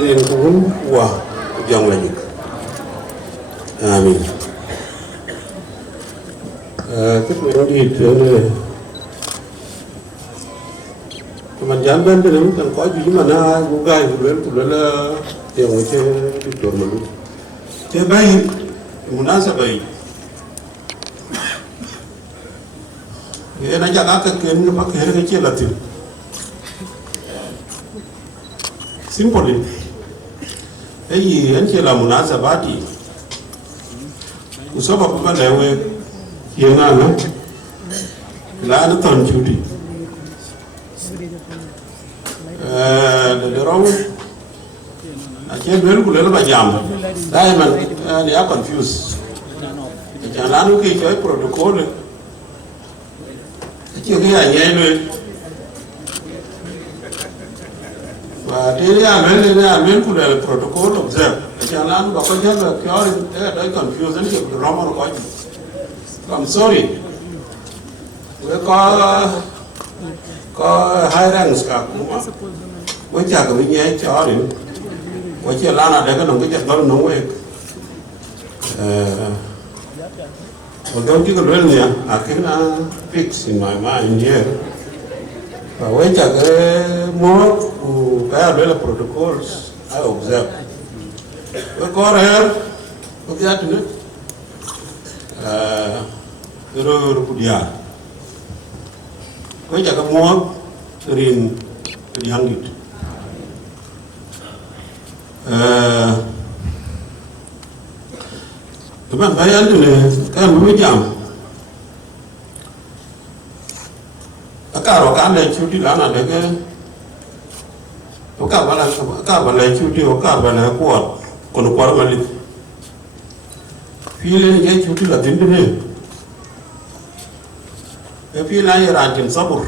Rin kun wa jang lagi. Amin. Kita di teman jalan dengan kan kau di mana bukai bulan yang macam di luar Maluk. Dia baik, munasab baik. Ia nak jaga kekian ke pakai hari kecil lagi. Simple ni. Ini adalah munasabati. Usah apa pun lewe yang mana, lalu tahun Chuti. Orang aja baru kuliah macam, dah memang dia confuse. Jangan lalu kita protokol. Kita kaya ni. Dia ambil kuliah protokol observe. Jangan lalu bapak jangan kau ada confusion kita ramai orang kau. I'm sorry. Có hai ranks cả cũng với cha của mình nhé cho đến với cha lan là để cái đồng cái chặt đó nó về còn đâu chỉ có lớn nhỉ cái nó fix in my mind here và với cha cái mốt cái đó là protocols I observe với có rồi có cái gì nữa rồi dia với cha cái mốt Rin dihangit. Teman bayar tu ni kan berjam. Akar wakar le Chuti lana deke. Akar bala Chuti akar bala kuat kono kuat Malik. File ni Chuti la tindu ni. File ni rajin sabur.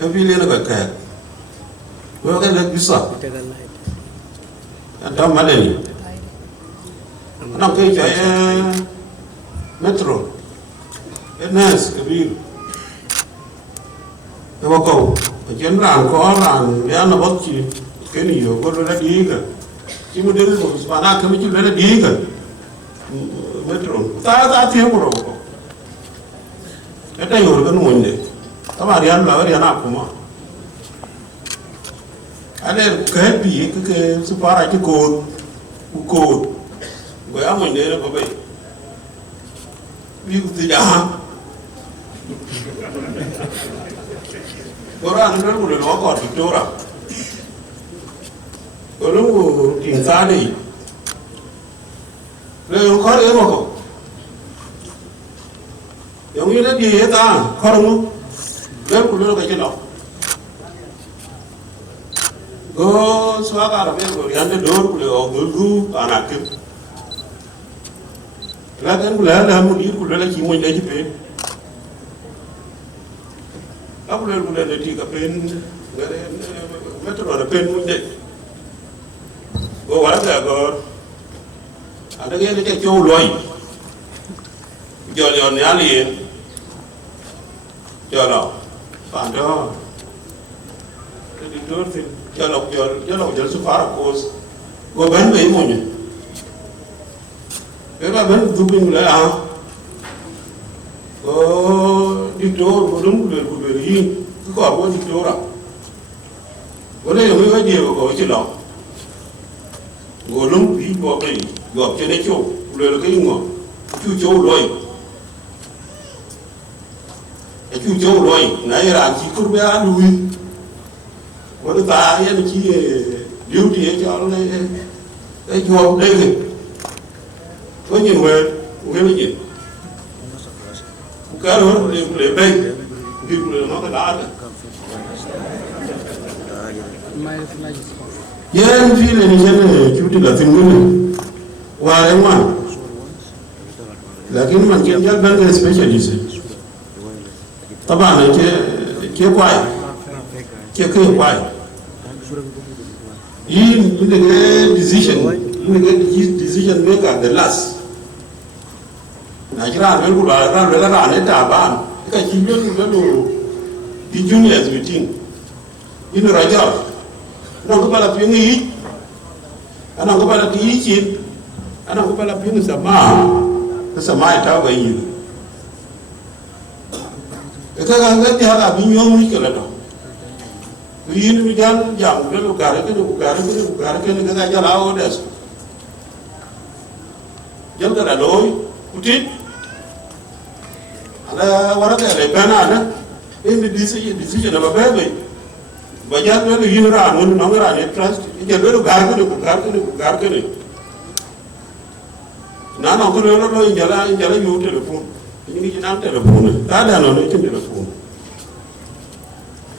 Tapi dia nak kaya, kau kan lagi bisa. Ada mana ni? Nak kaya metro, NS kabir. Ewa kau, jenderal kau orang, dia nak buat ciri, kini yo, kau dah diiga. Cuma dia tu, sepanjang kami cuma dah diiga. Metro, tak tiap orang kau. Kita yo orang mana? Tapi dia nak apa? Ada kehappy ke supaya ikut, gue aman dia apa baik. Ikut tidak. Orang ni boleh lokal itu orang. Kalau Dinka ni, lokal dia apa? Yang ini dia tak, kalau Dia kuliah kerja nak. Go suaka rapi go. Yang tu dua kuliah dulu anak tu. Lagan kuliah dah mudi kuliah lagi cuma lagi pen. Aku kuliah lagi kapen. Metro ada pen mudi. Go walau dah go. Ada yang ni jauh loi. Jauh ni alien. Jauh. Pada, jadi tu jalan sufar kos, gua ben bayi punya. Kita ben duping lah, oh diktor, belum ini, kau apa diktora? Boleh yang mana dia kau cila, belum pergi gua beli, gua cene cow, boleh lagi ngah, cow loi. Chú châu rồi, nãy là chỉ có bé nuôi, có đứa ta ấy chỉ điều trị cho nó cái chuột đây này, có nhìn về cái gì, cái đó để đây, đi nó cái đá này, Yang phi này như Chuti là phim luôn, và em mà, lakini mình chắc đang cái specialist. Taban ke kwai ke kwai in the decision maker the last na kira ne ku la ne taban ka kinyo ku lo di juniors meeting in Rajab Anong ko pala pingi, anong ko pala tiichin, anong ko pala pingi sama itaw ba yun. Ito nga di haka binyong mi kala to. Yun mi jam ko lugar ke ga jala o des. Jam ka loy putit. Ala wara ka le banana. Ini decision apa bebe. Bajar bebe yun ra no ngara ne trust. Ije bebe gar ke ne. Na no ko lo jala yu telephone. Ini jinang telephone. Ada no telephone.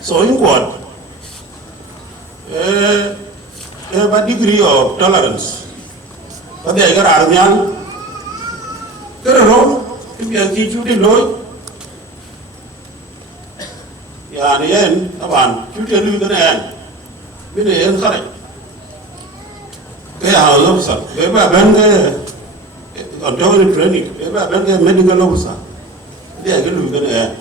So in what? A degree of tolerance. But they got Armian. They're wrong. If you are Chuti low, yeah, the end, Awan, Chuti and Lueth and with the end, sorry. They are officer. They were on government training. They were medical officer. They are going to end.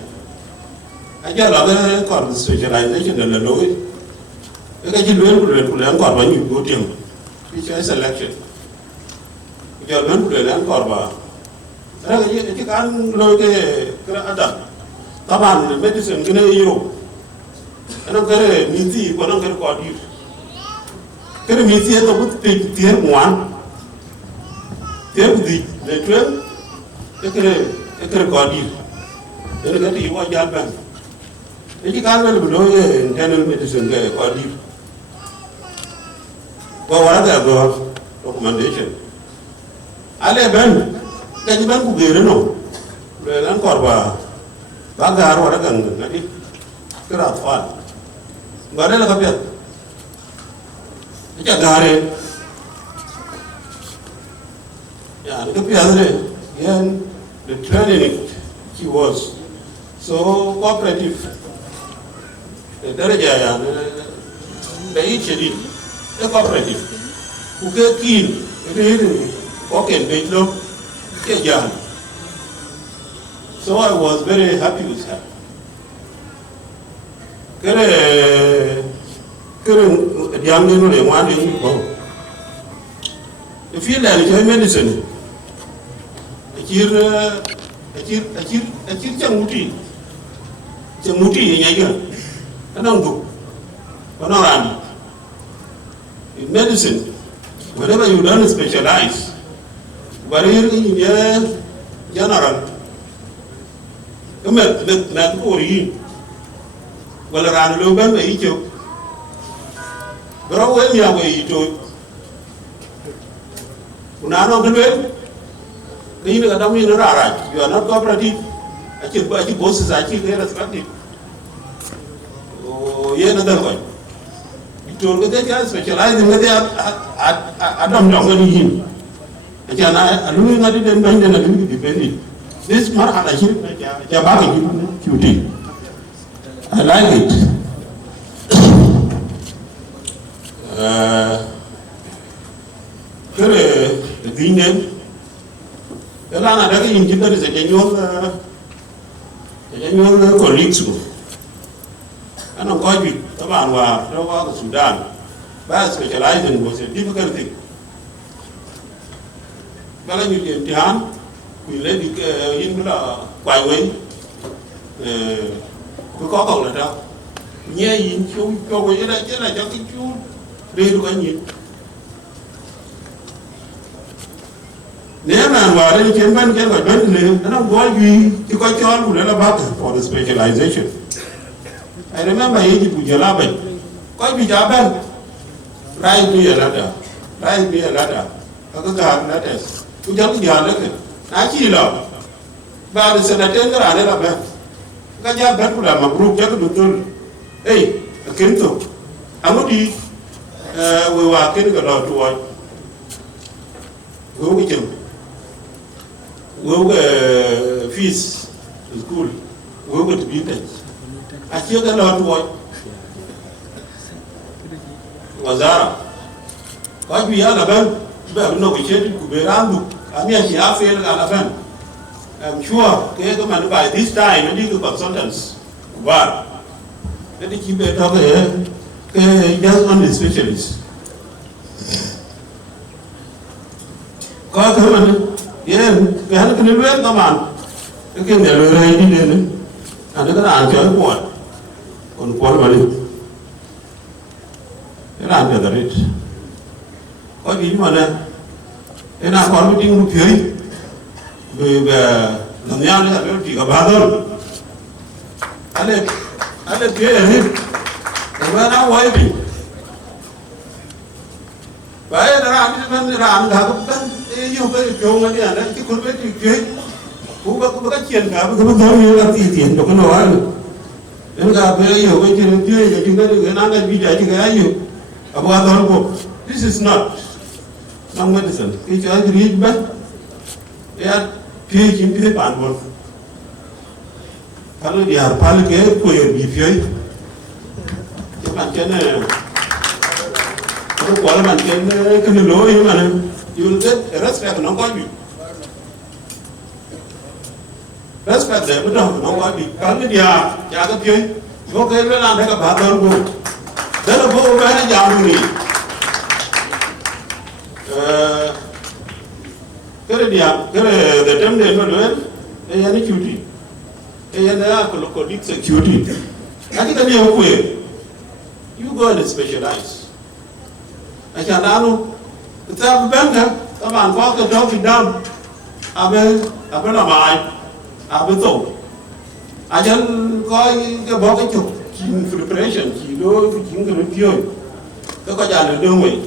I just love the specialization in the law. They get you to learn when you go to him. Which is selection. You are going to learn Corba. You can't look at Taban, medicine, you. I don't get a meaty, but don't get a card you. Get a meaty at the tier one. Tier the 12, take a card you. Then get you what you have. You can't really internal medicine, get a card you. Well, what other recommendation? I live in. Jadi ban ku gere no le lan korba bagar wala gang ngadi kira fal ngare la kapet ija gare ya ni kapet yan the training he was so cooperative the daraja ya da ichedi the cooperative ku ke kin re okay be lo. So I was very happy with her. The field of medicine, in medicine, whenever you don't specialize, but here in general, you met Korean. Well, around Logan, I eat you. But how well you are eat you? Unano Gabel, you are not cooperative. I keep bosses, I keep their respective. Oh, yeah, another one. You told me that you are specializing with Adam Dongani. I do not even bend and I do depend. This Marhana Jabaki Chuti. I like it. The green name. The Lana Dagi in Jinder is a genuine colleagues. And I'm going to be Awar, Sudan. But specializing was a difficult thing. Kalau you get down, we let you in the quite way. We call all that up. Yeah, you go away like you read when you. Never and what you can get a benefit, and I'm going to got your about for the specialization. I remember Egypt with Jalaban. Quite be Japan. Write me a letter. Write me a letter. I got letters. Tu jangan jalan ke? Nanti lah. Baru senator ada lah ben. Kerja ben pula makruh jadi betul. Kintu. Amu di wakil kalau tuai. Gue bikin. Gue fees school. Gue berbicara. Asyik kalau tuai. Wazara. Kau biar lah ben. No, we change to Berandu. I mean, she has failed at I'm sure by this time, I need consultants. But let me keep it up here. just only specialists. Có thứ mà yeah, cái hắn cái Lueth các bạn, cái này lười đi đến, anh nó cái làm chơi quạt, còn quạt mà đi, cái làm được rồi, có gì mà nè, cái nào còn một tiếng một phiếu, về làm nhau đấy là cái chỉ có ba thôi, anh ấy kia là gì, cái nào quay đi, vậy là làm cả cái yêu cái trường này là cái con bé thì chơi cũng có cái chuyện cả cái nó giống như là tiền cho cái nó ấy nên là bây giờ yêu cái chuyện chơi cái chúng ta cái năng cái video cái ai yêu about all go this is not medicine cái chuyện cái gì vậy ya chơi chính cái bản vốn kalau dia paling cái queer bị chơi các bạn chơi này cái quả bạn chơi cái lối mà này you will get respect nó có gì respect để bắt đầu nó có gì cái gì à cái gì có cái làm thế cả ba đời luôn thế là vô cái nó giàu gì cái gì à cái này để đem đến nó luôn cái này Chuti cái này là có đi sẽ Chuti cái cái điều queer you go and specialize anh chàng đã luôn ta bên đó các bạn có cái đó Việt Nam bên làm bài bên tổ chân có cái bỏ cái chụp preparation chỉ đối với chính cái bên kia cái có nhà được đưa mình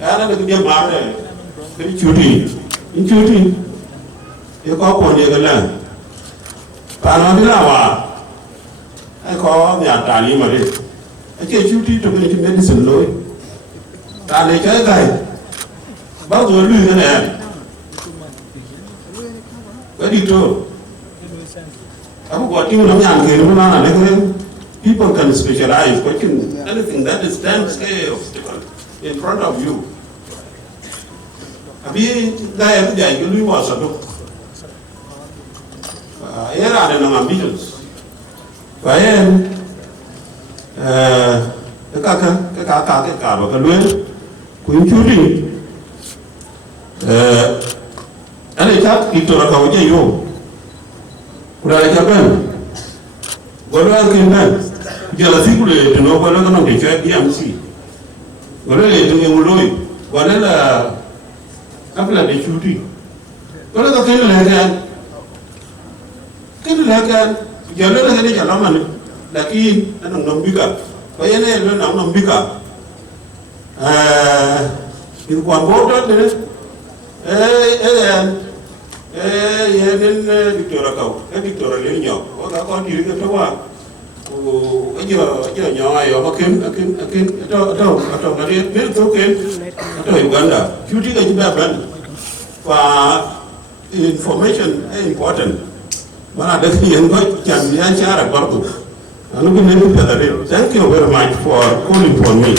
đó là cái điểm báo này cái Chuti thì có còn gì cái này và nó biết là Awar hay có nhà trả lý mà đi cái Chuti trong cái medicine lối ta để chơi cái bao giờ lùi cái này cái đi thôi aku buat ini namanya angin mana nih people can specialize question anything that is 10 scale obstacle in front of you tapi gaya itu jadi lu was satu era ada nama ambitions gaya cái cả và cái Lueth cũng Chuti anh ấy chắc thì tôi là cầu chơi vô udah ada kan kalau angin jelas sih boleh itu kalau kan orang dicek BMC kalau itu yang mulai kalau lah apa lah di Chuti kalau tak kena kan jalan lah ini jalan mana lagi orang nombika kaya ni orang nombika itu kuan bodoh ni nên Victoria cầu cái Victoria lên nhỏ có cả con gì cái đó cái giờ nhỏ này mà kiếm đâu là đi biết tôi kiếm tôi Uganda Chuti cái gì đó và information is important mà được hiện có chẳng gì anh share được bao thank you very much for calling for me